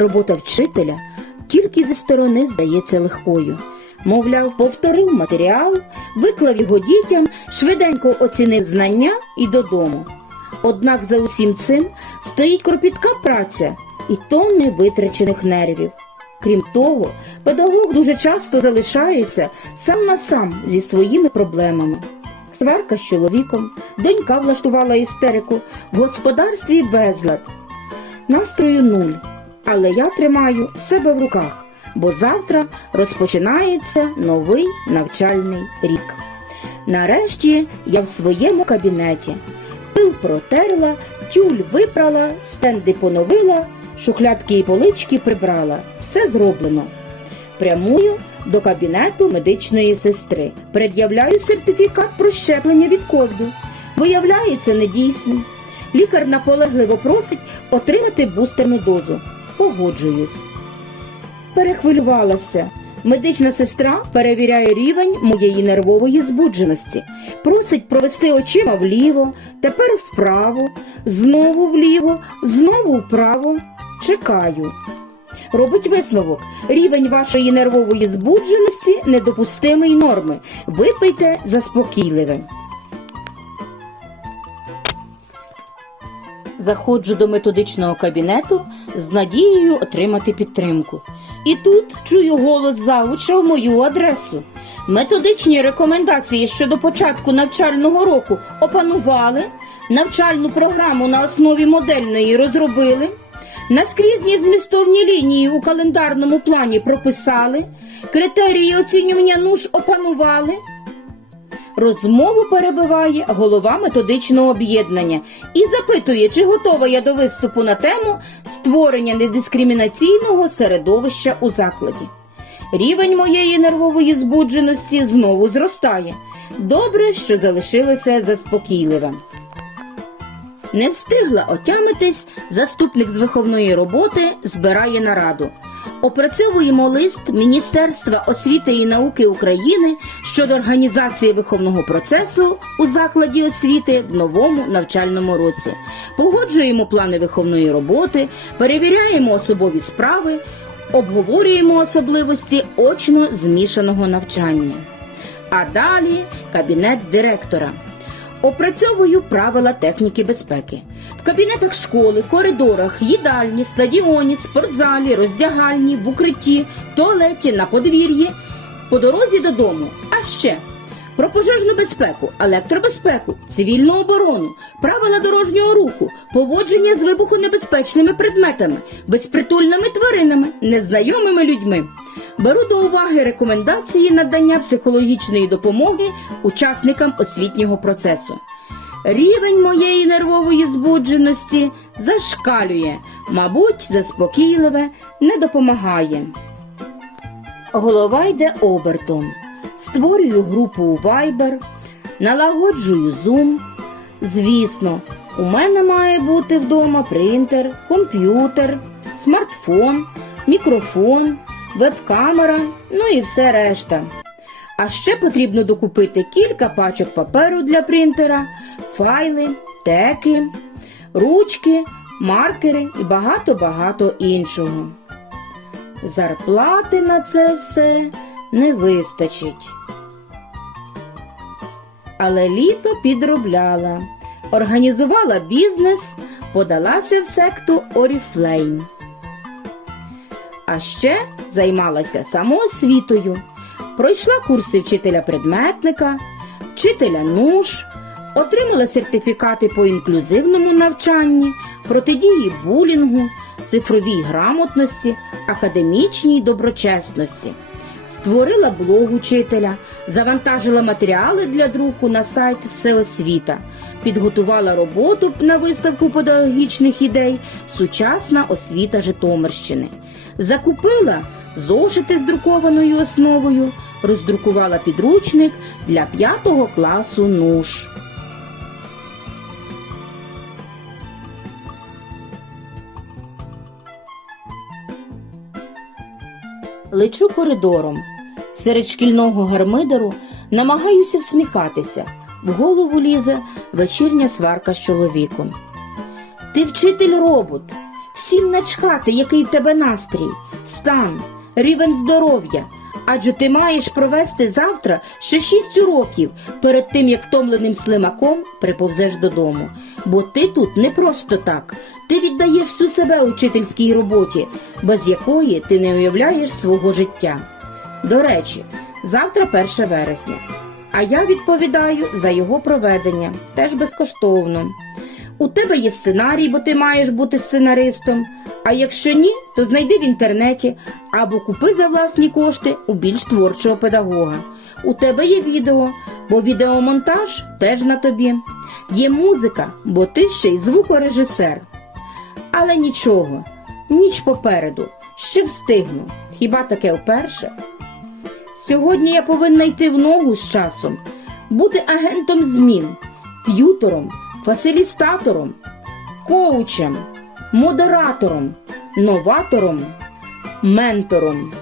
Робота вчителя тільки зі сторони здається легкою. Мовляв, повторив матеріал, виклав його дітям, швиденько оцінив знання і додому. Однак за усім цим стоїть кропітка праця і тонни витрачених нервів. Крім того, педагог дуже часто залишається сам на сам зі своїми проблемами. Сварка з чоловіком, донька влаштувала істерику, в господарстві безлад. Настрою нуль, але я тримаю себе в руках, бо завтра розпочинається новий навчальний рік. Нарешті я в своєму кабінеті. Пил протерла, тюль випрала, стенди поновила, шухлядки і полички прибрала. Все зроблено. Прямую до кабінету медичної сестри. Пред'являю сертифікат про щеплення від ковіду. Виявляється недійсним. Лікар наполегливо просить отримати бустерну дозу. Погоджуюсь. Перехвилювалася. Медична сестра перевіряє рівень моєї нервової збудженості. Просить провести очима вліво, тепер вправо, знову вліво, знову вправо. Чекаю. Робить висновок. Рівень вашої нервової збудженості недопустимий норми. Випийте заспокійливе. Заходжу до методичного кабінету з надією отримати підтримку. І тут чую голос завуча в мою адресу. Методичні рекомендації щодо початку навчального року опанували, навчальну програму на основі модельної розробили, наскрізні змістовні лінії у календарному плані прописали, критерії оцінювання нуж опанували. Розмову перебиває голова методичного об'єднання і запитує, чи готова я до виступу на тему створення недискримінаційного середовища у закладі. Рівень моєї нервової збудженості знову зростає. Добре, що залишилося заспокійливим. Не встигла отямитись, заступник з виховної роботи збирає нараду. Опрацьовуємо лист Міністерства освіти і науки України щодо організації виховного процесу у закладі освіти в новому навчальному році. Погоджуємо плани виховної роботи, перевіряємо особові справи, обговорюємо особливості очно змішаного навчання. А далі кабінет директора. Опрацьовую правила техніки безпеки. В кабінетах школи, коридорах, їдальні, стадіоні, спортзалі, роздягальні, в укритті, туалеті, на подвір'ї, по дорозі додому. А ще про пожежну безпеку, електробезпеку, цивільну оборону, правила дорожнього руху, поводження з вибухонебезпечними предметами, безпритульними тваринами, незнайомими людьми. Беру до уваги рекомендації надання психологічної допомоги учасникам освітнього процесу. Рівень моєї нервової збудженості зашкалює, мабуть, заспокійливе не допомагає. Голова йде обертом. Створюю групу у Viber, налагоджую Zoom. Звісно, у мене має бути вдома принтер, комп'ютер, смартфон, мікрофон, веб-камера, ну і все решта. А ще потрібно докупити кілька пачок паперу для принтера, файли, теки, ручки, маркери і багато-багато іншого. Зарплати на це все не вистачить. Але літо підробляла, організувала бізнес, подалася в секту Oriflame. А ще займалася самоосвітою, пройшла курси вчителя предметника, вчителя НУШ, отримала сертифікати по інклюзивному навчанні, протидії булінгу, цифровій грамотності, академічній доброчесності. Створила блог учителя, завантажила матеріали для друку на сайт Всеосвіта, підготувала роботу на виставку педагогічних ідей Сучасна освіта Житомирщини. Закупила зошити з друкованою основою, роздрукувала підручник для 5 класу НУШ. Лечу коридором. Серед шкільного гармидеру намагаюся всміхатися. В голову лізе вечірня сварка з чоловіком. Ти вчитель робот. Всім начхати, який в тебе настрій, стан, рівень здоров'я. Адже ти маєш провести завтра ще шість уроків перед тим, як втомленим слимаком приповзеш додому. Бо ти тут не просто так. Ти віддаєш всю себе учительській роботі, без якої ти не уявляєш свого життя. До речі, завтра 1 вересня, а я відповідаю за його проведення, теж безкоштовно. У тебе є сценарій, бо ти маєш бути сценаристом. А якщо ні, то знайди в інтернеті або купи за власні кошти у більш творчого педагога. У тебе є відео, бо відеомонтаж теж на тобі. Є музика, бо ти ще й звукорежисер. Але нічого, ніч попереду, ще встигну. Хіба таке вперше? Сьогодні я повинна йти в ногу з часом, бути агентом змін, т'ютором, фасилістатором, коучем, модератором, новатором, ментором.